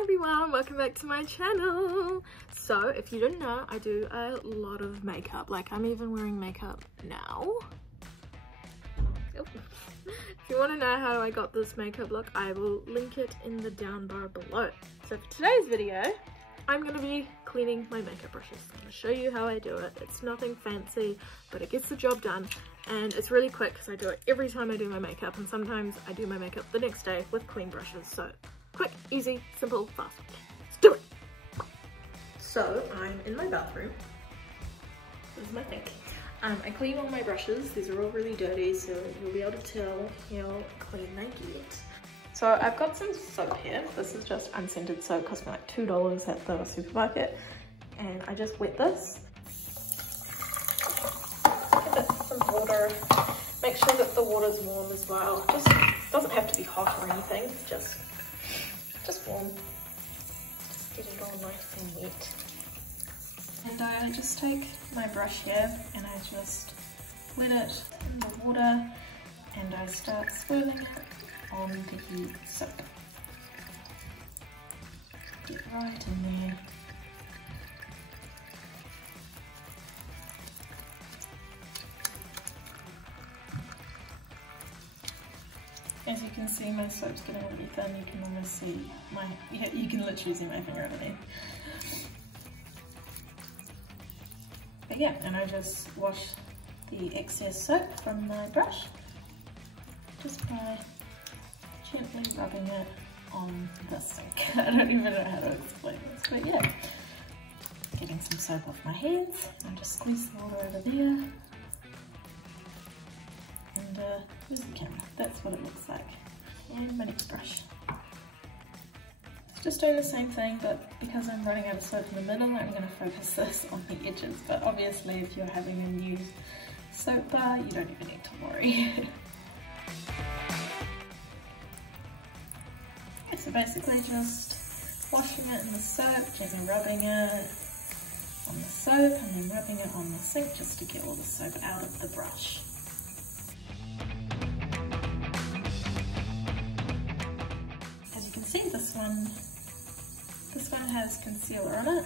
Hi everyone, welcome back to my channel. So if you didn't know, I do a lot of makeup. Like I'm even wearing makeup now. If you want to know how I got this makeup look, I will link it in the down bar below. So for today's video, I'm going to be cleaning my makeup brushes. I'm going to show you how I do it. It's nothing fancy, but it gets the job done. And it's really quick because I do it every time I do my makeup, and sometimes I do my makeup the next day with clean brushes. So quick, easy, simple, fast. Let's do it! So I'm in my bathroom. This is my sink. I clean all my brushes. These are all really dirty, so you'll be able to tell how clean they get. So I've got some soap here. This is just unscented soap, cost me like $2 at the supermarket. And I just wet this. Give it some water. Make sure that the water's warm as well. Just doesn't have to be hot or anything. Just warm. Just get it all nice and wet. And I just take my brush here and I just wet it in the water and I start swirling it on the soap. Get right in there. As you can see, my soap's getting really thin. You can almost see you can literally see my finger underneath. But yeah, and I just wash the excess soap from my brush just by gently rubbing it on the sink. I don't even know how to explain this, but yeah. Getting some soap off my hands and just squeeze the water over there. And here's the camera. That's what it looks like. And my next brush. It's just doing the same thing, but because I'm running out of soap in the middle, I'm going to focus this on the edges. But obviously, if you're having a new soap bar, you don't even need to worry. So basically, just washing it in the soap, gently rubbing it on the soap, and then rubbing it on the sink just to get all the soap out of the brush. See this one has concealer on it.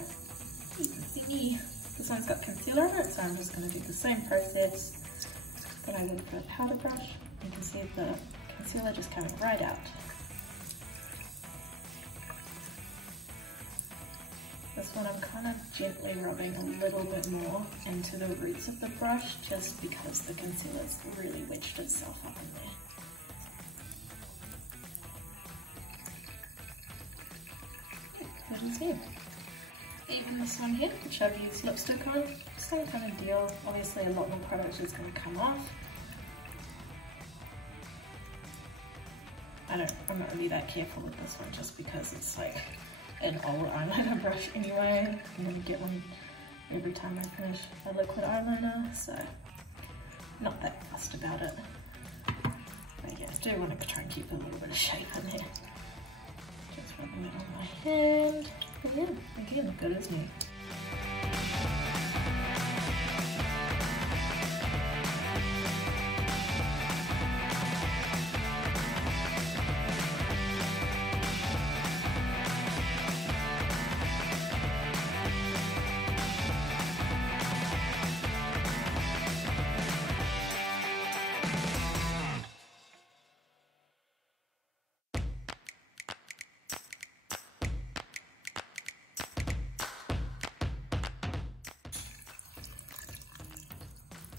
You can see me. This one's got concealer on it, so I'm just going to do the same process that I did for the powder brush. You can see the concealer just coming right out. This one I'm kind of gently rubbing a little bit more into the roots of the brush just because the concealer's really wedged itself up in there. Here. Even this one here, which I've used lipstick on, same kind of deal. Obviously a lot more product is going to come off. I'm not really that careful with this one just because it's like an old eyeliner brush anyway. I'm going to get one every time I finish a liquid eyeliner, so not that fussed about it. But yeah, I do want to try and keep a little bit of shape in there. Rubbing it on my hand. And yeah, again, good as new.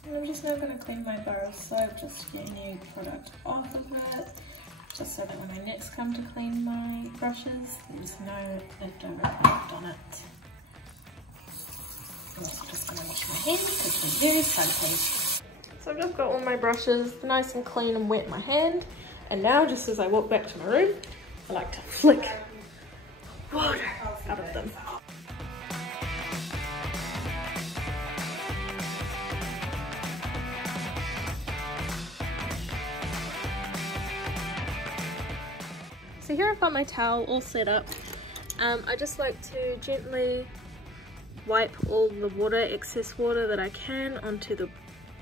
I'm just now going to clean my bar of soap, just get any product off of it, just so that when I next come to clean my brushes, there's no leftover product on it. I'm also just going to wash my hands because they're very funky. So I've just got all my brushes nice and clean and wet in my hand, and now just as I walk back to my room, I like to flick water out of them. So here I've got my towel all set up. I just like to gently wipe all the water, excess water that I can onto the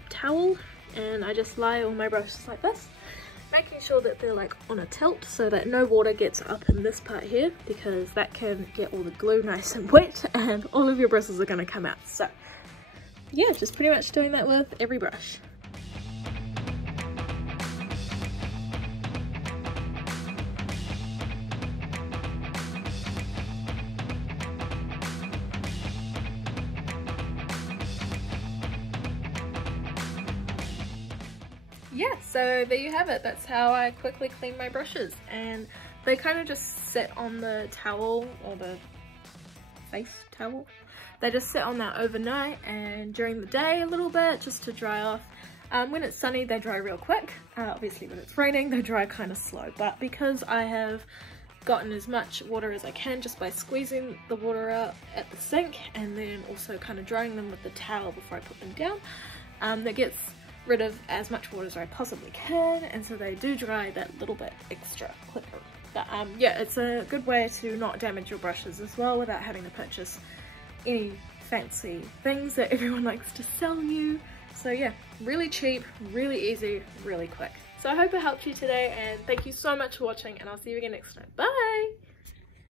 towel, and I just lie all my brushes like this. making sure that they're like on a tilt so that no water gets up in this part here, because that can get all the glue nice and wet and all of your bristles are going to come out. So yeah, just pretty much doing that with every brush. Yeah, so there you have it. That's how I quickly clean my brushes, and they kind of just sit on the towel, or the face towel. They just sit on that overnight and during the day a little bit just to dry off. When it's sunny they dry real quick. Obviously when it's raining they dry kind of slow, but because I have gotten as much water as I can just by squeezing the water out at the sink and then also kind of drying them with the towel before I put them down, that gets rid of as much water as I possibly can, and so they do dry that little bit extra quicker. But yeah, it's a good way to not damage your brushes as well without having to purchase any fancy things that everyone likes to sell you. So yeah, really cheap, really easy, really quick. So I hope it helped you today, and thank you so much for watching, and I'll see you again next time. Bye!